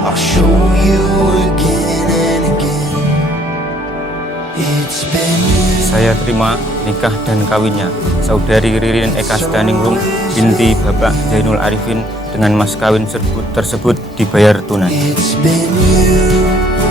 I'll show you again and again. It's been years. Saya terima nikah dan kawinnya saudari Ririn Eka Staningrum binti Bapak Zainul Arifin dengan mas kawin tersebut dibayar tunai. It's been you